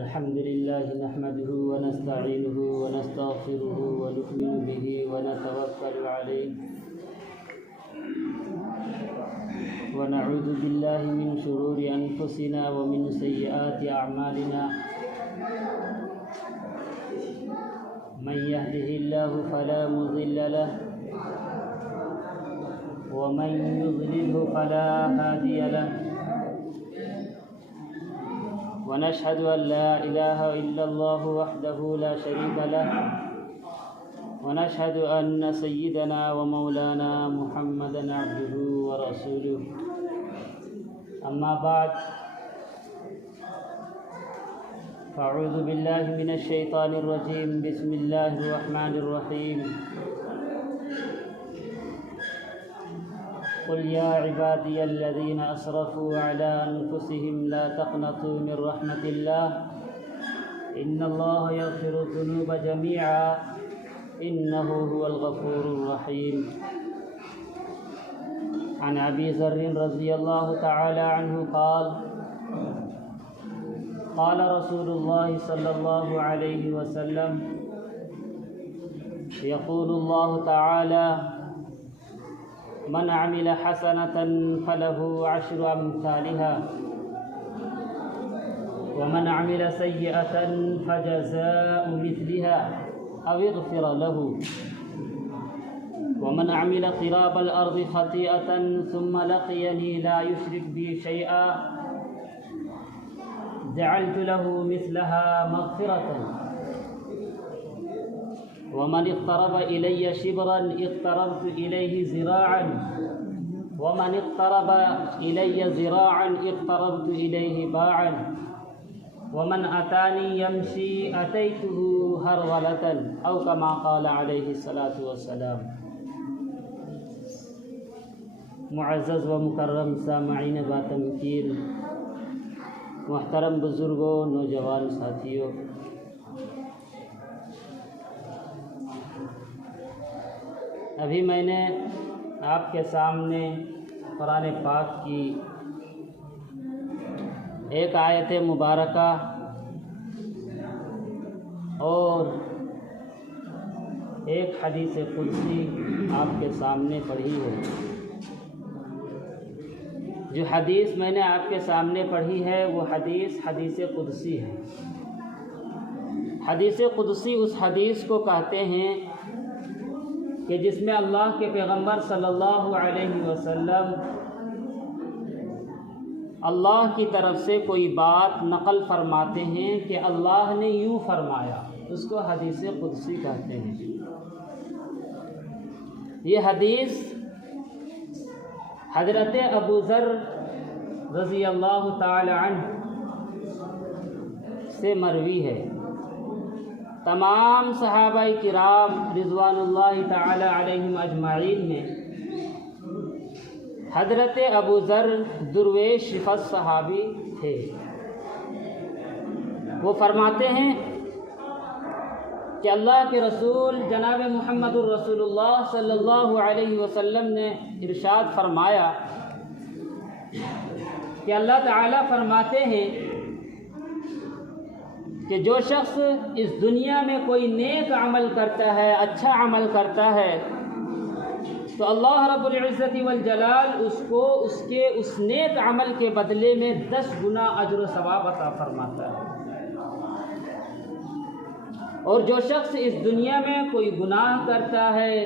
الحمد لله نحمده ونستعينه ونستغفره ونؤمن به ونتوكل عليه ونعوذ بالله من شرور أنفسنا ومن سيئات أعمالنا من يهده الله فلا مضل له ومن يضلله فلا هادي له ونشهد أن لا إله إلا الله وحده لا شريك له ونشهد أن سيدنا ومولانا محمدا عبده ورسوله أما بعد فأعوذ بالله من الشيطان الرجيم بسم الله الرحمن الرحيم قل يا عبادي الذين أسرفوا على أنفسهم لا تقنطوا من رحمة الله إن الله يغفر الذنوب جميعا إنه هو الغفور الرحيم عن أبي ذر رضي الله تعالى عنه قال قال رسول الله صلى الله عليه وسلم يقول الله تعالى من عمل حسنة فله عشر أمثالها ومن عمل سيئة فجزاء مثلها أو اغفر له ومن عمل قراب الأرض خطيئة ثم لقيني لا يشرك بي شيئا جعلت له مثلها مغفرة ومن اقترب إلي شبرا اقتربت إليه ذراعا ومن اقترب إلي ذراعا اقتربت إليه باعا ومن أتاني يمشي أتيته هرولة أو كما قال عليه الصلاة والسلام. معزز و مکرم سامعین باتمکین، محترم بزرگوں، نوجوان ساتھیوں، ابھی میں نے آپ کے سامنے قرآن پاک کی ایک آیت مبارکہ اور ایک حدیث قدسی آپ کے سامنے پڑھی ہے. جو حدیث میں نے آپ کے سامنے پڑھی ہے وہ حدیث قدسی ہے. حدیث قدسی اس حدیث کو کہتے ہیں کہ جس میں اللہ کے پیغمبر صلی اللہ علیہ وسلم اللہ کی طرف سے کوئی بات نقل فرماتے ہیں کہ اللہ نے یوں فرمایا، اس کو حدیث قدسی کہتے ہیں. یہ حدیث حضرت ابو ذر رضی اللہ تعالی عنہ سے مروی ہے. تمام صحابہ کرام رضوان اللہ تعالی علیہم اجمعین میں حضرت ابو ذر درویش صفت صحابی تھے. وہ فرماتے ہیں کہ اللہ کے رسول جناب محمد الرسول اللہ صلی اللہ علیہ وسلم نے ارشاد فرمایا کہ اللہ تعالیٰ فرماتے ہیں کہ جو شخص اس دنیا میں کوئی نیک عمل کرتا ہے، اچھا عمل کرتا ہے، تو اللہ رب العزت والجلال اس کو اس کے اس نیک عمل کے بدلے میں 10 گنا اجر و ثواب عطا فرماتا ہے. اور جو شخص اس دنیا میں کوئی گناہ کرتا ہے،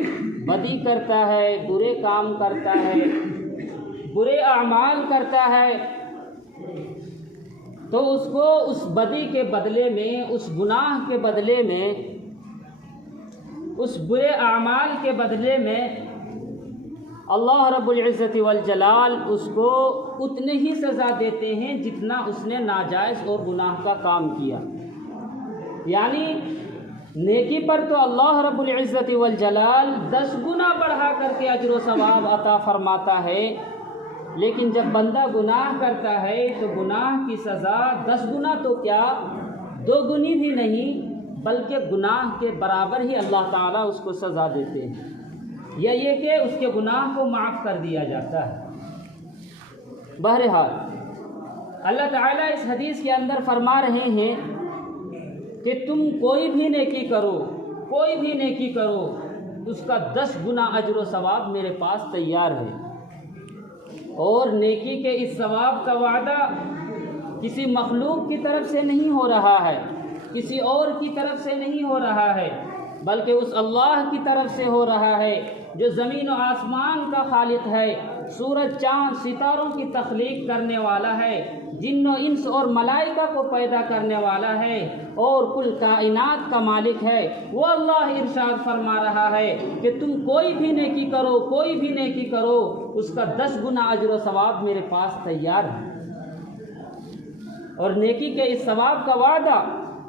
بدی کرتا ہے، برے کام کرتا ہے، برے اعمال کرتا ہے، تو اس کو اس بدی کے بدلے میں، اس گناہ کے بدلے میں، اس برے اعمال کے بدلے میں اللہ رب العزت والجلال اس کو اتنے ہی سزا دیتے ہیں جتنا اس نے ناجائز اور گناہ کا کام کیا. یعنی نیکی پر تو اللہ رب العزت والجلال 10 گنا بڑھا کر کے اجر و ثواب عطا فرماتا ہے، لیکن جب بندہ گناہ کرتا ہے تو گناہ کی سزا 10 گنا تو کیا، 2 گنی بھی نہیں بلکہ گناہ کے برابر ہی اللہ تعالیٰ اس کو سزا دیتے ہیں، یا یہ کہ اس کے گناہ کو معاف کر دیا جاتا ہے. بہرحال اللہ تعالیٰ اس حدیث کے اندر فرما رہے ہیں کہ تم کوئی بھی نیکی کرو اس کا 10 گنا اجر و ثواب میرے پاس تیار ہے۔ اور نیکی کے اس ثواب کا وعدہ کسی مخلوق کی طرف سے نہیں ہو رہا ہے، کسی اور کی طرف سے نہیں ہو رہا ہے، بلکہ اس اللہ کی طرف سے ہو رہا ہے جو زمین و آسمان کا خالق ہے، سورج چاند ستاروں کی تخلیق کرنے والا ہے، جن و انس اور ملائکہ کو پیدا کرنے والا ہے اور کل کائنات کا مالک ہے۔ وہ اللہ ارشاد فرما رہا ہے کہ تم کوئی بھی نیکی کرو اس کا 10 گنا اجر و ثواب میرے پاس تیار ہے۔ اور نیکی کے اس ثواب کا وعدہ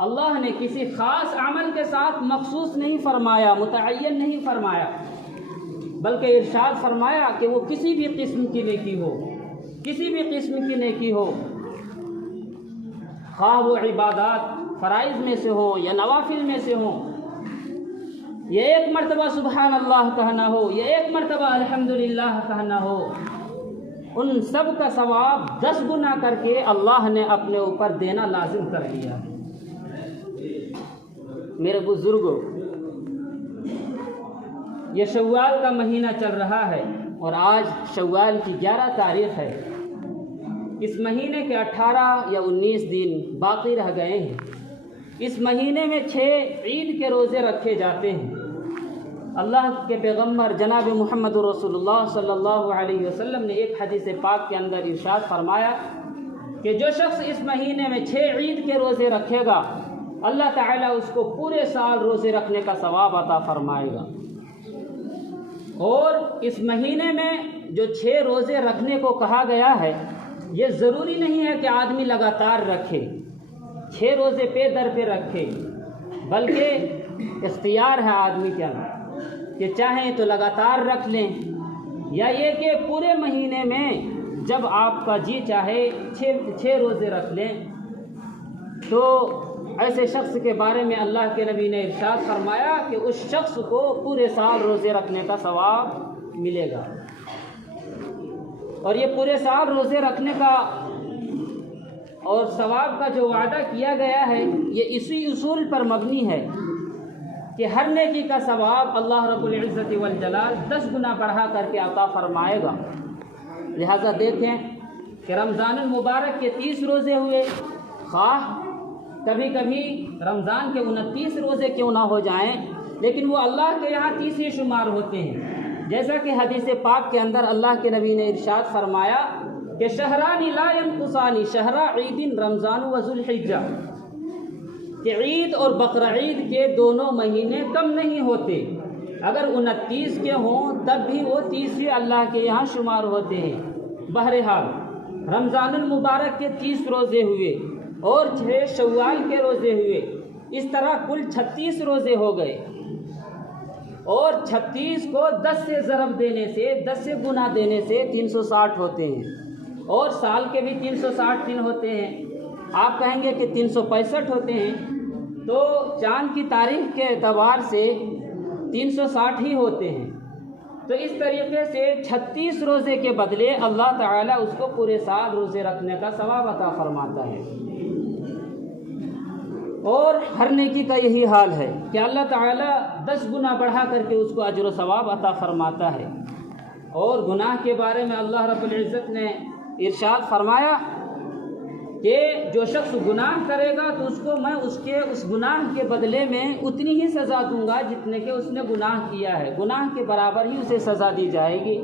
اللہ نے کسی خاص عمل کے ساتھ مخصوص نہیں فرمایا، متعین نہیں فرمایا، بلکہ ارشاد فرمایا کہ وہ کسی بھی قسم کی نیکی ہو، خواہ وہ عبادات فرائض میں سے ہو یا نوافل میں سے ہو، یہ ایک مرتبہ سبحان اللہ کہنا ہو یا ایک مرتبہ الحمدللہ کہنا ہو، ان سب کا ثواب 10 گنا کر کے اللہ نے اپنے اوپر دینا لازم کر دیا ہے۔ میرے بزرگوں، یہ شوال کا مہینہ چل رہا ہے اور آج شوال کی 11 تاریخ ہے۔ اس مہینے کے 18 یا 19 دن باقی رہ گئے ہیں۔ اس مہینے میں 6 عید کے روزے رکھے جاتے ہیں۔ اللہ کے پیغمبر جناب محمد رسول اللہ صلی اللہ علیہ وسلم نے ایک حدیث پاک کے اندر ارشاد فرمایا کہ جو شخص اس مہینے میں 6 عید کے روزے رکھے گا اللہ تعالیٰ اس کو پورے سال روزے رکھنے کا ثواب عطا فرمائے گا۔ اور اس مہینے میں جو 6 روزے رکھنے کو کہا گیا ہے، یہ ضروری نہیں ہے کہ آدمی لگاتار رکھے، 6 روزے پہ در پہ رکھے، بلکہ اختیار ہے آدمی کے اندر کہ چاہیں تو لگاتار رکھ لیں، یا یہ کہ پورے مہینے میں جب آپ کا جی چاہے 6 روزے رکھ لیں۔ تو ایسے شخص کے بارے میں اللہ کے نبی نے ارشاد فرمایا کہ اس شخص کو پورے سال روزے رکھنے کا ثواب ملے گا۔ اور یہ پورے سال روزے رکھنے کا اور ثواب کا جو وعدہ کیا گیا ہے، یہ اسی اصول پر مبنی ہے کہ ہر نیکی کا ثواب اللہ رب العزت والجلال 10 گنا بڑھا کر کے عطا فرمائے گا۔ لہذا دیکھیں کہ رمضان المبارک کے 30 روزے ہوئے، خواہ کبھی کبھی رمضان کے 29 روزے کیوں نہ ہو جائیں، لیکن وہ اللہ کے یہاں 30 ہی شمار ہوتے ہیں۔ جیسا کہ حدیث پاک کے اندر اللہ کے نبی نے ارشاد فرمایا کہ شہرانی لا ینقصانی شہر عید رمضان و ذوالحجہ، کہ عید اور بقرعید کے دونوں مہینے کم نہیں ہوتے، اگر 29 کے ہوں تب بھی وہ 30 ہی اللہ کے یہاں شمار ہوتے ہیں۔ بہرحال رمضان المبارک کے 30 روزے ہوئے اور 6 شوال کے روزے ہوئے، اس طرح کل 36 روزے ہو گئے، اور 36 کو 10 سے ضرب دینے سے، 10 سے گنا دینے سے 360 ہوتے ہیں، اور سال کے بھی 360 دن ہوتے ہیں۔ آپ کہیں گے کہ 365 ہوتے ہیں، تو چاند کی تاریخ کے اعتبار سے 360 ہی ہوتے ہیں۔ تو اس طریقے سے 36 روزے کے بدلے اللہ تعالیٰ اس کو پورے سال روزے رکھنے کا ثواب عطا فرماتا ہے۔ اور ہر نیکی کا یہی حال ہے کہ اللہ تعالیٰ 10 گنا بڑھا کر کے اس کو اجر و ثواب عطا فرماتا ہے۔ اور گناہ کے بارے میں اللہ رب العزت نے ارشاد فرمایا کہ جو شخص گناہ کرے گا تو اس کو میں اس گناہ کے بدلے میں اتنی ہی سزا دوں گا جتنے کہ اس نے گناہ کیا ہے، گناہ کے برابر ہی اسے سزا دی جائے گی،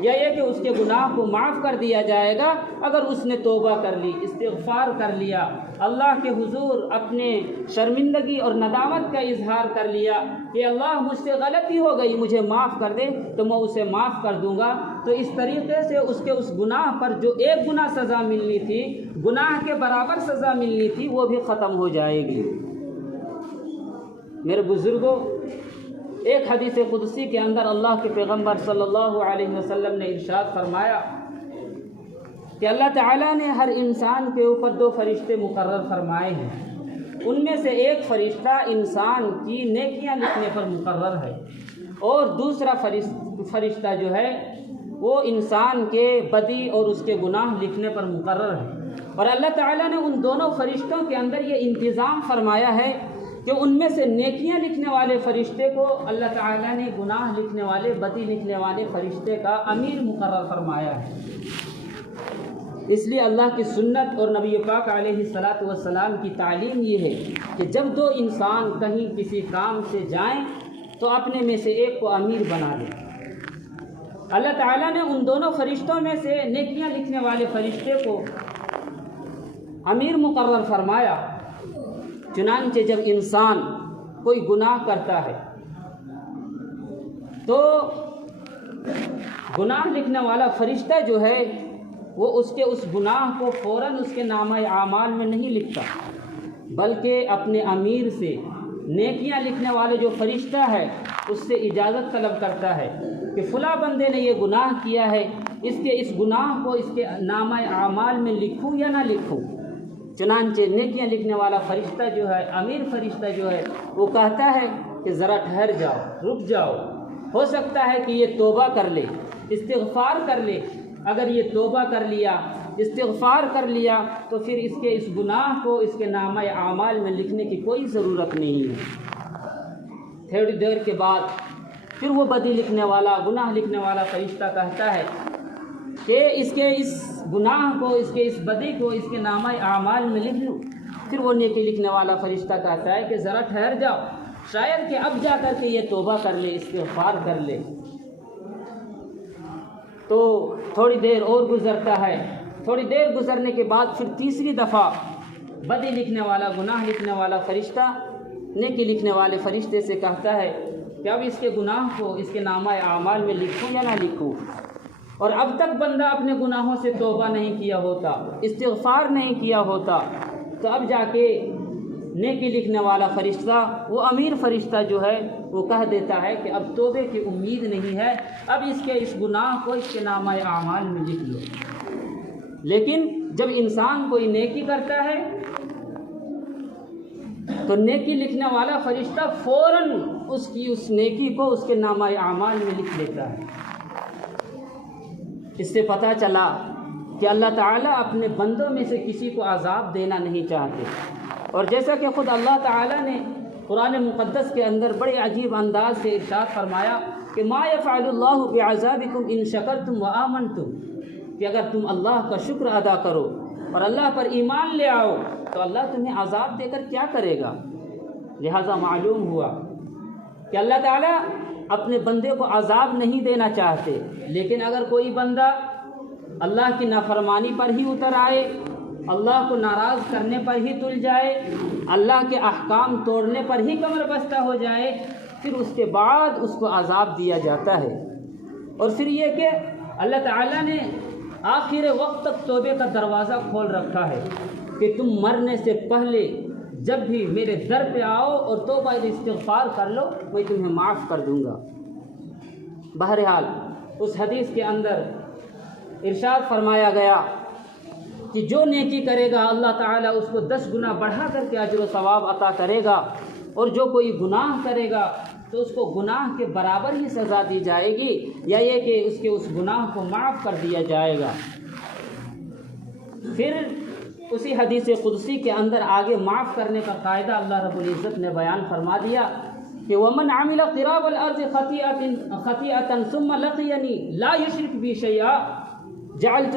یا یہ کہ اس کے گناہ کو معاف کر دیا جائے گا اگر اس نے توبہ کر لی، استغفار کر لیا، اللہ کے حضور اپنے شرمندگی اور ندامت کا اظہار کر لیا کہ اللہ مجھ سے غلطی ہو گئی، مجھے معاف کر دے، تو میں اسے معاف کر دوں گا۔ تو اس طریقے سے اس گناہ پر جو ایک گنا سزا ملنی تھی، گناہ کے برابر سزا ملنی تھی، وہ بھی ختم ہو جائے گی۔ میرے بزرگوں، ایک حدیث قدسی کے اندر اللہ کے پیغمبر صلی اللہ علیہ وسلم نے ارشاد فرمایا کہ اللہ تعالیٰ نے ہر انسان کے اوپر 2 فرشتے مقرر فرمائے ہیں، ان میں سے ایک فرشتہ انسان کی نیکیاں لکھنے پر مقرر ہے، اور دوسرا فرشتہ جو ہے وہ انسان کے بدی اور اس کے گناہ لکھنے پر مقرر ہے۔ اور اللہ تعالیٰ نے ان دونوں فرشتوں کے اندر یہ انتظام فرمایا ہے کہ ان میں سے نیکیاں لکھنے والے فرشتے کو اللہ تعالیٰ نے گناہ لکھنے والے بدی لکھنے والے فرشتے کا امیر مقرر فرمایا ہے۔ اس لیے اللہ کی سنت اور نبی پاک علیہ الصلاۃ والسلام کی تعلیم یہ ہے کہ جب دو انسان کہیں کسی کام سے جائیں تو اپنے میں سے ایک کو امیر بنا لیں۔ اللہ تعالیٰ نے ان دونوں فرشتوں میں سے نیکیاں لکھنے والے فرشتے کو امیر مقرر فرمایا۔ چنانچہ جب انسان کوئی گناہ کرتا ہے تو گناہ لکھنے والا فرشتہ جو ہے وہ اس گناہ کو فوراً اس کے نامہ اعمال میں نہیں لکھتا، بلکہ اپنے امیر سے، نیکیاں لکھنے والے جو فرشتہ ہے اس سے اجازت طلب کرتا ہے کہ فلاں بندے نے یہ گناہ کیا ہے، اس گناہ کو اس کے نامہ اعمال میں لکھوں یا نہ لکھوں۔ چنانچہ نیکیاں لکھنے والا فرشتہ جو ہے، امیر فرشتہ جو ہے، وہ کہتا ہے کہ ذرا ٹھہر جاؤ، رک جاؤ، ہو سکتا ہے کہ یہ توبہ کر لے، استغفار کر لے۔ اگر یہ توبہ کر لیا، استغفار کر لیا تو پھر اس گناہ کو اس کے نامہ اعمال میں لکھنے کی کوئی ضرورت نہیں ہے۔ تھوڑی دیر کے بعد پھر وہ بدی لکھنے والا، گناہ لکھنے والا فرشتہ کہتا ہے کہ اس گناہ کو، اس بدی کو اس کے نامہ اعمال میں لکھ لوں۔ پھر وہ نیکی لکھنے والا فرشتہ کہتا ہے کہ ذرا ٹھہر جاؤ، شاید کہ اب جا کر کے یہ توبہ کر لے، استغفار کر لے۔ تو تھوڑی دیر اور گزرتا ہے، تھوڑی دیر گزرنے کے بعد پھر تیسری دفعہ بدی لکھنے والا، گناہ لکھنے والا فرشتہ نیکی لکھنے والے فرشتے سے کہتا ہے کہ اب اس کے گناہ کو اس کے نامہ اعمال میں لکھوں یا نہ لکھوں۔ اور اب تک بندہ اپنے گناہوں سے توبہ نہیں کیا ہوتا، استغفار نہیں کیا ہوتا، تو اب جا کے نیکی لکھنے والا فرشتہ، وہ امیر فرشتہ جو ہے، وہ کہہ دیتا ہے کہ اب توبے کی امید نہیں ہے، اب اس گناہ کو اس کے نامہ اعمال میں لکھ لو۔ لیکن جب انسان کوئی نیکی کرتا ہے تو نیکی لکھنے والا فرشتہ فوراً اس نیکی کو اس کے نامہ اعمال میں لکھ لیتا ہے۔ اس سے پتہ چلا کہ اللہ تعالیٰ اپنے بندوں میں سے کسی کو عذاب دینا نہیں چاہتے، اور جیسا کہ خود اللہ تعالیٰ نے قرآن مقدس کے اندر بڑے عجیب انداز سے ارشاد فرمایا کہ ما یفعل اللہ بعذابکم ان شکرتم وآمنتم، کہ اگر تم اللہ کا شکر ادا کرو اور اللہ پر ایمان لے آؤ تو اللہ تمہیں عذاب دے کر کیا کرے گا۔ لہذا معلوم ہوا کہ اللہ تعالیٰ اپنے بندے کو عذاب نہیں دینا چاہتے، لیکن اگر کوئی بندہ اللہ کی نافرمانی پر ہی اتر آئے، اللہ کو ناراض کرنے پر ہی تل جائے، اللہ کے احکام توڑنے پر ہی کمر بستہ ہو جائے، پھر اس کے بعد اس کو عذاب دیا جاتا ہے۔ اور پھر یہ کہ اللہ تعالیٰ نے آخر وقت تک توبے کا دروازہ کھول رکھا ہے کہ تم مرنے سے پہلے جب بھی میرے در پہ آؤ اور توبہ استغفار کر لو، میں تمہیں معاف کر دوں گا۔ بہرحال اس حدیث کے اندر ارشاد فرمایا گیا کہ جو نیکی کرے گا اللہ تعالیٰ اس کو 10 گنا بڑھا کر کے اجر و ثواب عطا کرے گا، اور جو کوئی گناہ کرے گا تو اس کو گناہ کے برابر ہی سزا دی جائے گی، یا یہ کہ اس گناہ کو معاف کر دیا جائے گا۔ پھر اسی حدیث قدسی کے اندر آگے معاف کرنے کا قاعدہ اللہ رب العزت نے بیان فرما دیا کہ وَمَنْ عَمِلَ قِرَابَ الْأَرْضِ خَطِيئَةً ثُمَّ لَقِيَنِي لَا يُشْرِكْ بِي شَيْئًا جَعَلْتُ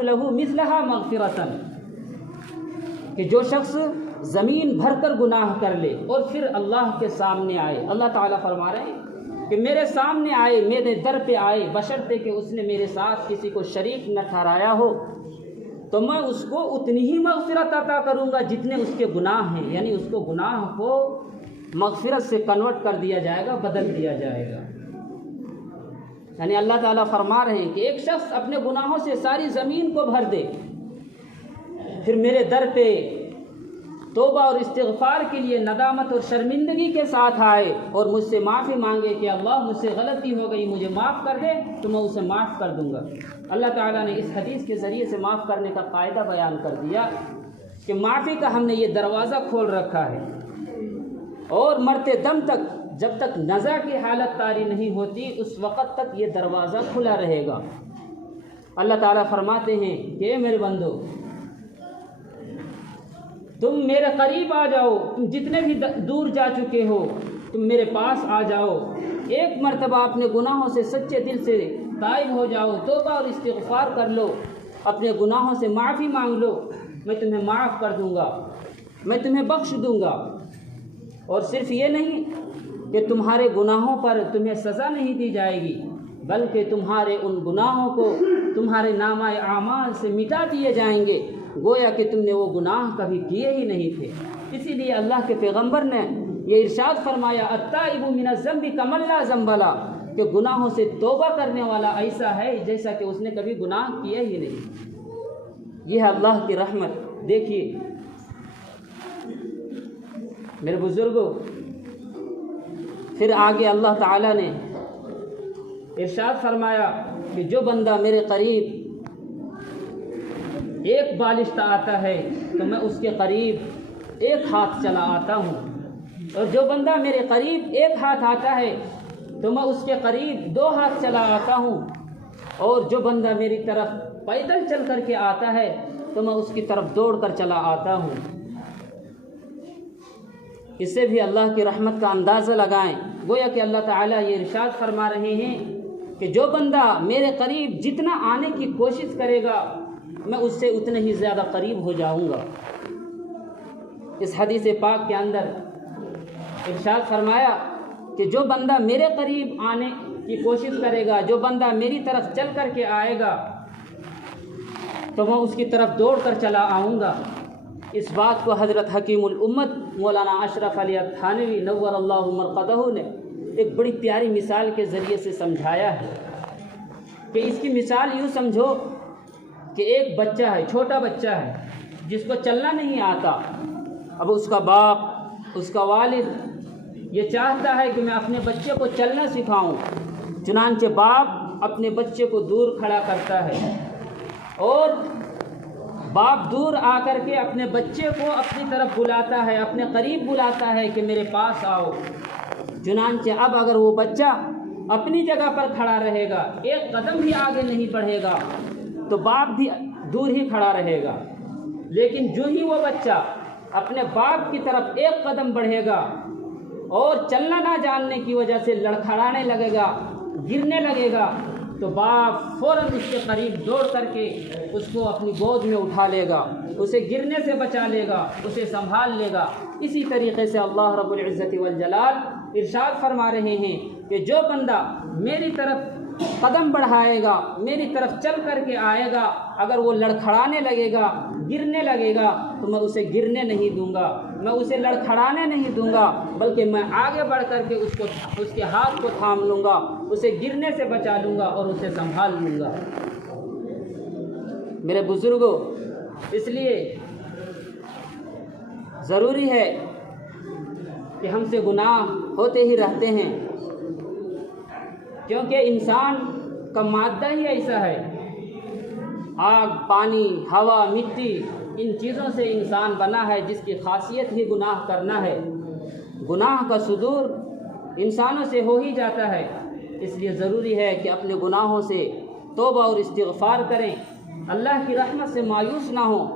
لَهُ مِثْلَهَا مَغْفِرَةً، کہ جو شخص زمین بھر کر گناہ کر لے اور پھر اللہ کے سامنے آئے، اللہ تعالیٰ فرما رہے ہیں کہ میرے سامنے آئے، میرے در پہ آئے، بشرطے کہ اس نے میرے ساتھ کسی کو شریک نہ ٹھہرایا ہو، تو میں اس کو اتنی ہی مغفرت عطا کروں گا جتنے اس کے گناہ ہیں، یعنی اس کو گناہ کو مغفرت سے کنورٹ کر دیا جائے گا، بدل دیا جائے گا۔ یعنی اللہ تعالیٰ فرما رہے ہیں کہ ایک شخص اپنے گناہوں سے ساری زمین کو بھر دے، پھر میرے در پہ توبہ اور استغفار کے لیے ندامت اور شرمندگی کے ساتھ آئے اور مجھ سے معافی مانگے کہ اللہ مجھ سے غلطی ہو گئی، مجھے معاف کر دے، تو میں اسے معاف کر دوں گا۔ اللہ تعالیٰ نے اس حدیث کے ذریعے سے معاف کرنے کا قاعدہ بیان کر دیا کہ معافی کا ہم نے یہ دروازہ کھول رکھا ہے، اور مرتے دم تک جب تک نزع کی حالت طاری نہیں ہوتی اس وقت تک یہ دروازہ کھلا رہے گا۔ اللہ تعالیٰ فرماتے ہیں کہ اے میرے بندو، تم میرے قریب آ جاؤ، تم جتنے بھی دور جا چکے ہو تم میرے پاس آ جاؤ، ایک مرتبہ اپنے گناہوں سے سچے دل سے تائب ہو جاؤ، توبہ اور استغفار کر لو، اپنے گناہوں سے معافی مانگ لو، میں تمہیں معاف کر دوں گا، میں تمہیں بخش دوں گا۔ اور صرف یہ نہیں کہ تمہارے گناہوں پر تمہیں سزا نہیں دی جائے گی، بلکہ تمہارے ان گناہوں کو تمہارے نامہ اعمال سے مٹا دیے جائیں گے، گویا کہ تم نے وہ گناہ کبھی کیے ہی نہیں تھے۔ اسی لیے اللہ کے پیغمبر نے یہ ارشاد فرمایا، التائب من الذنب کمن لا ذنب لہ، کہ گناہوں سے توبہ کرنے والا ایسا ہے جیسا کہ اس نے کبھی گناہ کیے ہی نہیں۔ یہ ہے اللہ کی رحمت۔ دیکھیے میرے بزرگوں، پھر آگے اللہ تعالیٰ نے ارشاد فرمایا کہ جو بندہ میرے قریب ایک بالشتہ آتا ہے تو میں اس کے قریب ایک ہاتھ چلا آتا ہوں، اور جو بندہ میرے قریب ایک ہاتھ آتا ہے تو میں اس کے قریب 2 ہاتھ چلا آتا ہوں، اور جو بندہ میری طرف پیدل چل کر کے آتا ہے تو میں اس کی طرف دوڑ کر چلا آتا ہوں۔ اس سے بھی اللہ کی رحمت کا اندازہ لگائیں، گویا کہ اللہ تعالیٰ یہ ارشاد فرما رہے ہیں کہ جو بندہ میرے قریب جتنا آنے کی کوشش کرے گا میں اس سے اتنے ہی زیادہ قریب ہو جاؤں گا۔ اس حدیث پاک کے اندر ارشاد فرمایا کہ جو بندہ میرے قریب آنے کی کوشش کرے گا، جو بندہ میری طرف چل کر کے آئے گا تو میں اس کی طرف دوڑ کر چلا آؤں گا۔ اس بات کو حضرت حکیم الامت مولانا اشرف علی تھانوی نور اللہ مرقدہ نے ایک بڑی پیاری مثال کے ذریعے سے سمجھایا ہے کہ اس کی مثال یوں سمجھو کہ ایک بچہ ہے، چھوٹا بچہ ہے جس کو چلنا نہیں آتا۔ اب اس کا باپ، اس کا والد یہ چاہتا ہے کہ میں اپنے بچے کو چلنا سکھاؤں، چنانچہ باپ اپنے بچے کو دور کھڑا کرتا ہے، اور باپ دور آ کر کے اپنے بچے کو اپنی طرف بلاتا ہے، اپنے قریب بلاتا ہے کہ میرے پاس آؤ۔ چنانچہ اب اگر وہ بچہ اپنی جگہ پر کھڑا رہے گا، ایک قدم بھی آگے نہیں بڑھے گا، تو باپ بھی دور ہی کھڑا رہے گا۔ لیکن جو ہی وہ بچہ اپنے باپ کی طرف ایک قدم بڑھے گا اور چلنا نہ جاننے کی وجہ سے لڑکھڑانے لگے گا، گرنے لگے گا، تو باپ فوراً اس کے قریب دوڑ کر کے اس کو اپنی گود میں اٹھا لے گا، اسے گرنے سے بچا لے گا، اسے سنبھال لے گا۔ اسی طریقے سے اللہ رب العزت والجلال ارشاد فرما رہے ہیں کہ جو بندہ میری طرف قدم بڑھائے گا، میری طرف چل کر کے آئے گا، اگر وہ لڑکھڑانے لگے گا، گرنے لگے گا، تو میں اسے گرنے نہیں دوں گا، میں اسے لڑکھڑانے نہیں دوں گا، بلکہ میں آگے بڑھ کر کے اس کے ہاتھ کو تھام لوں گا، اسے گرنے سے بچا لوں گا اور اسے سنبھال لوں گا۔ میرے بزرگوں، اس لیے ضروری ہے کہ ہم سے گناہ ہوتے ہی رہتے ہیں، کیونکہ انسان کا مادہ ہی ایسا ہے، آگ، پانی، ہوا، مٹی، ان چیزوں سے انسان بنا ہے، جس کی خاصیت ہی گناہ کرنا ہے۔ گناہ کا صدور انسانوں سے ہو ہی جاتا ہے، اس لیے ضروری ہے کہ اپنے گناہوں سے توبہ اور استغفار کریں، اللہ کی رحمت سے مایوس نہ ہوں۔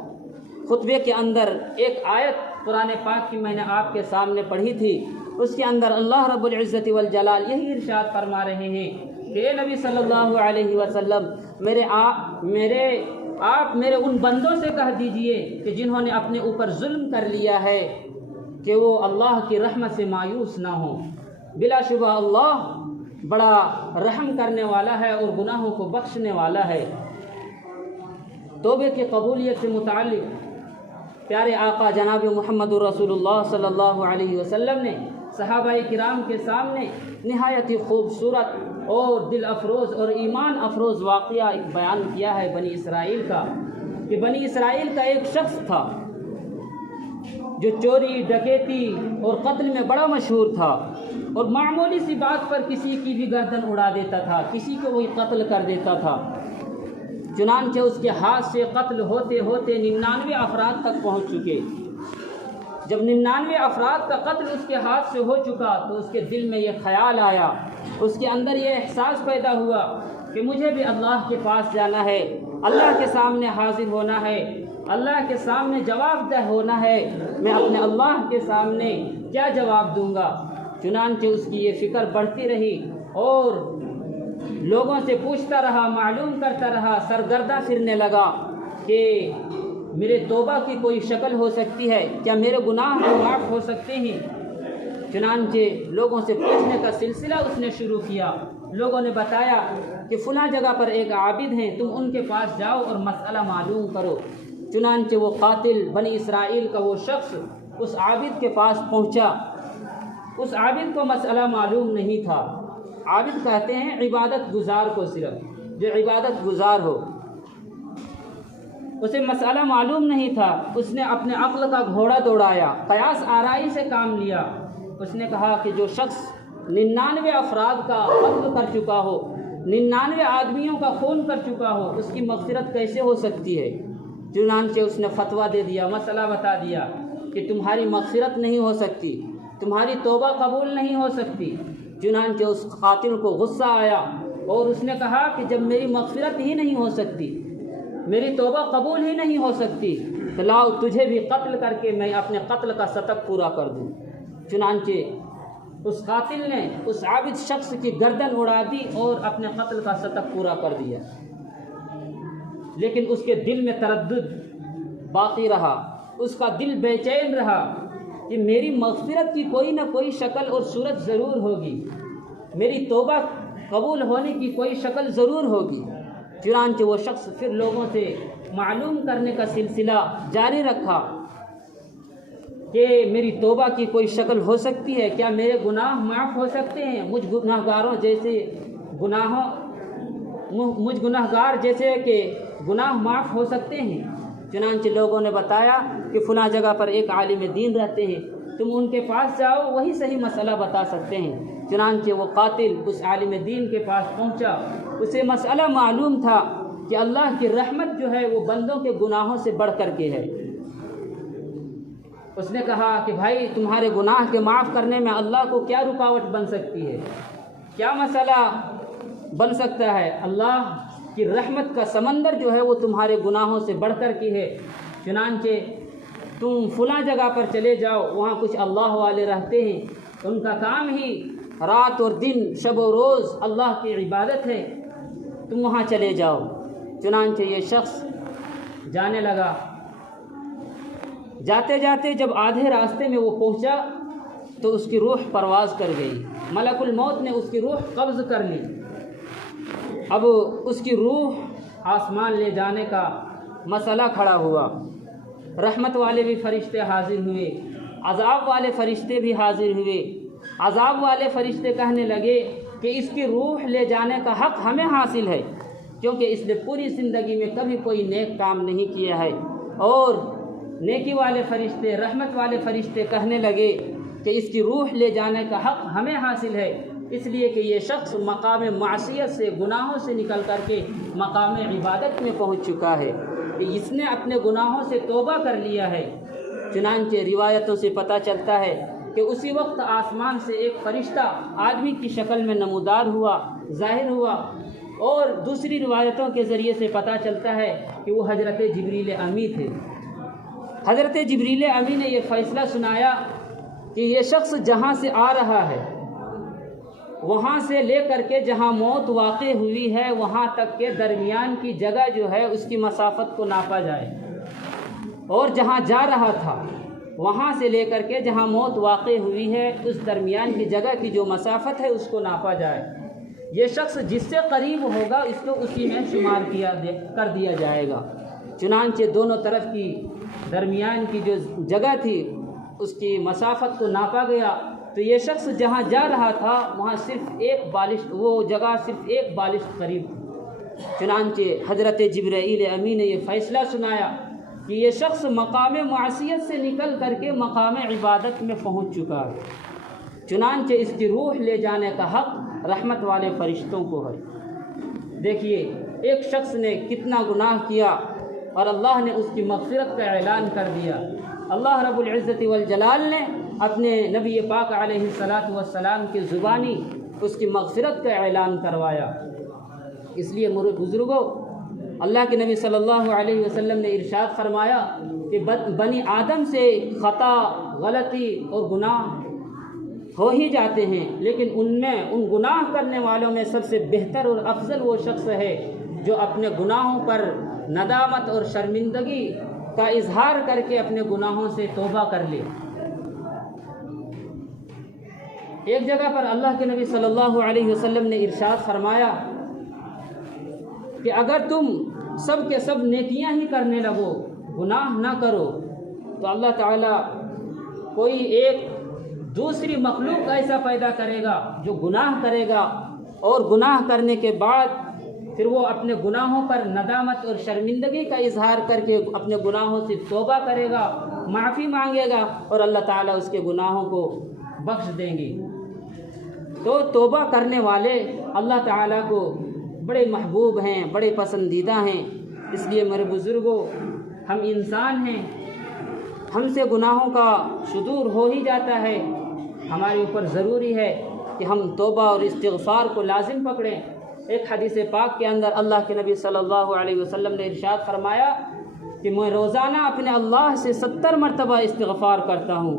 خطبے کے اندر ایک آیت قرآن پاک کی میں نے آپ کے سامنے پڑھی تھی، اس کے اندر اللہ رب العزت والجلال یہی ارشاد فرما رہے ہیں کہ اے نبی صلی اللہ علیہ وسلم، آپ میرے ان بندوں سے کہہ دیجئے کہ جنہوں نے اپنے اوپر ظلم کر لیا ہے کہ وہ اللہ کی رحمت سے مایوس نہ ہوں۔ بلا شبہ اللہ بڑا رحم کرنے والا ہے اور گناہوں کو بخشنے والا ہے۔ توبے کی قبولیت سے متعلق پیارے آقا جناب محمد رسول اللہ صلی اللہ علیہ وسلم نے صحابہ کرام کے سامنے نہایت ہی خوبصورت اور دل افروز اور ایمان افروز واقعہ بیان کیا ہے بنی اسرائیل کا، کہ بنی اسرائیل کا ایک شخص تھا جو چوری، ڈکیتی اور قتل میں بڑا مشہور تھا، اور معمولی سی بات پر کسی کی بھی گردن اڑا دیتا تھا، کسی کو وہی قتل کر دیتا تھا۔ چنانچہ اس کے ہاتھ سے قتل ہوتے ہوتے 99 افراد تک پہنچ چکے۔ جب 99 افراد کا قتل اس کے ہاتھ سے ہو چکا تو اس کے دل میں یہ خیال آیا، اس کے اندر یہ احساس پیدا ہوا کہ مجھے بھی اللہ کے پاس جانا ہے، اللہ کے سامنے حاضر ہونا ہے، اللہ کے سامنے جواب دہ ہونا ہے، میں اپنے اللہ کے سامنے کیا جواب دوں گا؟ چنانچہ اس کی یہ فکر بڑھتی رہی اور لوگوں سے پوچھتا رہا، معلوم کرتا رہا، سرگرداں پھرنے لگا کہ میرے توبہ کی کوئی شکل ہو سکتی ہے کیا؟ میرے گناہ معاف ہو سکتے ہیں؟ چنانچہ لوگوں سے پوچھنے کا سلسلہ اس نے شروع کیا۔ لوگوں نے بتایا کہ فلاں جگہ پر ایک عابد ہیں، تم ان کے پاس جاؤ اور مسئلہ معلوم کرو۔ چنانچہ وہ قاتل بنی اسرائیل کا وہ شخص اس عابد کے پاس پہنچا۔ اس عابد کو مسئلہ معلوم نہیں تھا۔ عابد کہتے ہیں عبادت گزار کو، صرف جو عبادت گزار ہو، اسے مسئلہ معلوم نہیں تھا۔ اس نے اپنے عقل کا گھوڑا دوڑایا، قیاس آرائی سے کام لیا۔ اس نے کہا کہ جو شخص 99 افراد کا قتل کر چکا ہو، 99 آدمیوں کا خون کر چکا ہو، اس کی مغفرت کیسے ہو سکتی ہے؟ چنانچہ اس نے فتویٰ دے دیا، مسئلہ بتا دیا کہ تمہاری مغفرت نہیں ہو سکتی، تمہاری توبہ قبول نہیں ہو سکتی۔ چنانچہ اس قاتل کو غصہ آیا اور اس نے کہا کہ جب میری مغفرت ہی نہیں ہو سکتی، میری توبہ قبول ہی نہیں ہو سکتی، تو لاؤ تجھے بھی قتل کر کے میں اپنے قتل کا صدق پورا کر دوں۔ چنانچہ اس قاتل نے اس عابد شخص کی گردن اڑا دی اور اپنے قتل کا صدق پورا کر دیا، لیکن اس کے دل میں تردد باقی رہا، اس کا دل بے چین رہا کہ میری مغفرت کی کوئی نہ کوئی شکل اور صورت ضرور ہوگی، میری توبہ قبول ہونے کی کوئی شکل ضرور ہوگی۔ چنانچہ وہ شخص پھر لوگوں سے معلوم کرنے کا سلسلہ جاری رکھا کہ میری توبہ کی کوئی شکل ہو سکتی ہے کیا؟ میرے گناہ معاف ہو سکتے ہیں؟ مجھ گناہگار جیسے کہ گناہ معاف ہو سکتے ہیں؟ چنانچہ لوگوں نے بتایا کہ فلاں جگہ پر ایک عالم دین رہتے ہیں، تم ان کے پاس جاؤ، وہی صحیح مسئلہ بتا سکتے ہیں۔ چنانچہ وہ قاتل اس عالم دین کے پاس پہنچا۔ اسے مسئلہ معلوم تھا کہ اللہ کی رحمت جو ہے وہ بندوں کے گناہوں سے بڑھ کر کے ہے۔ اس نے کہا کہ بھائی تمہارے گناہ کے معاف کرنے میں اللہ کو کیا رکاوٹ بن سکتی ہے؟ کیا مسئلہ بن سکتا ہے؟ اللہ کی رحمت کا سمندر جو ہے وہ تمہارے گناہوں سے بڑھ کر کی ہے۔ چنانچہ تم فلاں جگہ پر چلے جاؤ، وہاں کچھ اللہ والے رہتے ہیں، ان کا کام ہی رات اور دن، شب و روز اللہ کی عبادت ہے، تم وہاں چلے جاؤ۔ چنانچہ یہ شخص جانے لگا۔ جاتے جاتے جب آدھے راستے میں وہ پہنچا تو اس کی روح پرواز کر گئی، ملک الموت نے اس کی روح قبض کر لی۔ اب اس کی روح آسمان لے جانے کا مسئلہ کھڑا ہوا۔ رحمت والے بھی فرشتے حاضر ہوئے، عذاب والے فرشتے بھی حاضر ہوئے۔ عذاب والے فرشتے کہنے لگے کہ اس کی روح لے جانے کا حق ہمیں حاصل ہے، کیونکہ اس نے پوری زندگی میں کبھی کوئی نیک کام نہیں کیا ہے۔ اور نیکی والے فرشتے، رحمت والے فرشتے کہنے لگے کہ اس کی روح لے جانے کا حق ہمیں حاصل ہے، اس لیے کہ یہ شخص مقام معصیت سے، گناہوں سے نکل کر کے مقام عبادت میں پہنچ چکا ہے، کہ اس نے اپنے گناہوں سے توبہ کر لیا ہے۔ چنانچہ روایتوں سے پتہ چلتا ہے کہ اسی وقت آسمان سے ایک فرشتہ آدمی کی شکل میں نمودار ہوا، ظاہر ہوا، اور دوسری روایتوں کے ذریعے سے پتہ چلتا ہے کہ وہ حضرت جبریل امی تھے۔ حضرت جبریل امی نے یہ فیصلہ سنایا کہ یہ شخص جہاں سے آ رہا ہے، وہاں سے لے کر کے جہاں موت واقع ہوئی ہے وہاں تک کے درمیان کی جگہ جو ہے اس کی مسافت کو ناپا جائے، اور جہاں جا رہا تھا وہاں سے لے کر کے جہاں موت واقع ہوئی ہے اس درمیان کی جگہ کی جو مسافت ہے اس کو ناپا جائے۔ یہ شخص جس سے قریب ہوگا اس کو اسی میں شمار کر دیا جائے گا۔ چنانچہ دونوں طرف کی درمیان کی جو جگہ تھی اس کی مسافت کو ناپا گیا، تو یہ شخص جہاں جا رہا تھا وہاں صرف ایک بالشت، وہ جگہ صرف ایک بالشت قریب تھی۔ چنانچہ حضرت جبرائیل امی نے یہ فیصلہ سنایا کہ یہ شخص مقام معصیت سے نکل کر کے مقام عبادت میں پہنچ چکا ہے، چنانچہ اس کی روح لے جانے کا حق رحمت والے فرشتوں کو ہے۔ دیکھیے ایک شخص نے کتنا گناہ کیا اور اللہ نے اس کی مغفرت کا اعلان کر دیا۔ اللہ رب العزت والجلال نے اپنے نبی پاک علیہ الصلاۃ والسلام کی زبانی اس کی مغفرت کا اعلان کروایا۔ اس لیے میرے بزرگوں، اللہ کے نبی صلی اللہ علیہ وسلم نے ارشاد فرمایا کہ بنی آدم سے خطا، غلطی اور گناہ ہو ہی جاتے ہیں، لیکن ان گناہ کرنے والوں میں سب سے بہتر اور افضل وہ شخص ہے جو اپنے گناہوں پر ندامت اور شرمندگی کا اظہار کر کے اپنے گناہوں سے توبہ کر لے۔ ایک جگہ پر اللہ کے نبی صلی اللہ علیہ وسلم نے ارشاد فرمایا کہ اگر تم سب کے سب نیکیاں ہی کرنے لگو، گناہ نہ کرو، تو اللہ تعالیٰ کوئی ایک دوسری مخلوق ایسا پیدا کرے گا جو گناہ کرے گا، اور گناہ کرنے کے بعد پھر وہ اپنے گناہوں پر ندامت اور شرمندگی کا اظہار کر کے اپنے گناہوں سے توبہ کرے گا، معافی مانگے گا، اور اللہ تعالیٰ اس کے گناہوں کو بخش دیں گے۔ تو توبہ کرنے والے اللہ تعالیٰ کو بڑے محبوب ہیں، بڑے پسندیدہ ہیں۔ اس لیے میرے بزرگوں، ہم انسان ہیں، ہم سے گناہوں کا صدور ہو ہی جاتا ہے، ہمارے اوپر ضروری ہے کہ ہم توبہ اور استغفار کو لازم پکڑیں۔ ایک حدیث پاک کے اندر اللہ کے نبی صلی اللہ علیہ وسلم نے ارشاد فرمایا کہ میں روزانہ اپنے اللہ سے 70 مرتبہ استغفار کرتا ہوں۔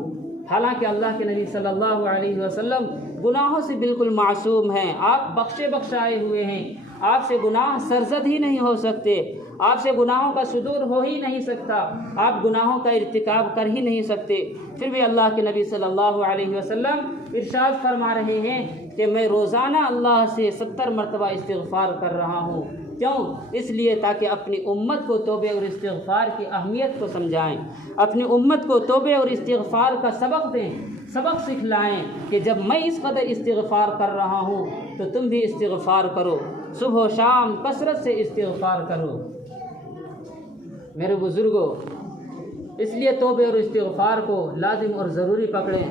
حالانکہ اللہ کے نبی صلی اللہ علیہ وسلم گناہوں سے بالکل معصوم ہیں، آپ بخشے بخشائے ہوئے ہیں، آپ سے گناہ سرزد ہی نہیں ہو سکتے، آپ سے گناہوں کا صدور ہو ہی نہیں سکتا، آپ گناہوں کا ارتکاب کر ہی نہیں سکتے، پھر بھی اللہ کے نبی صلی اللہ علیہ وسلم ارشاد فرما رہے ہیں کہ میں روزانہ اللہ سے 70 مرتبہ استغفار کر رہا ہوں۔ کیوں؟ اس لیے تاکہ اپنی امت کو توبہ اور استغفار کی اہمیت کو سمجھائیں، اپنی امت کو توبہ اور استغفار کا سبق دیں، سبق سکھلائیں کہ جب میں اس قدر استغفار کر رہا ہوں تو تم بھی استغفار کرو، صبح و شام کثرت سے استغفار کرو۔ میرے بزرگوں، اس لیے توبہ اور استغفار کو لازم اور ضروری پکڑیں۔